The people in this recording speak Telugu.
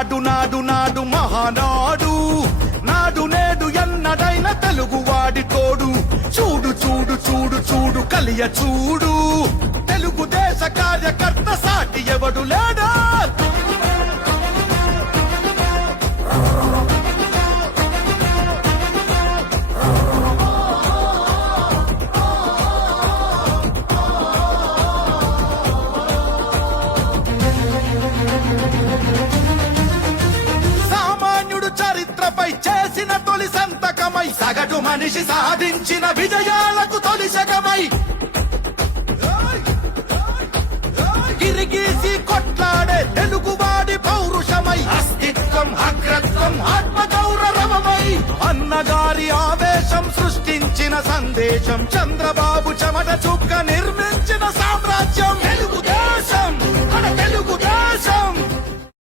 నాడు నాడు నాడు మహానాడు నాడు నేడు ఎన్నడైన తెలుగువాడి తోడు చూడు చూడు చూడు చూడు కలియ చూడు తెలుగుదేశ కార్యకర్త సాటి ఎవడు లేడా చేసిన తొలి సంతకమై సగటు మనిషి సాధించిన విజయాలకు తొలి శకమై గిరిగీసి కొట్లాడే తెలుగువాడి పౌరుషమై అస్తిత్వం అగ్రత్వం ఆత్మగౌరవమై అన్నగారి ఆవేశం సృష్టించిన సందేశం చంద్రబాబు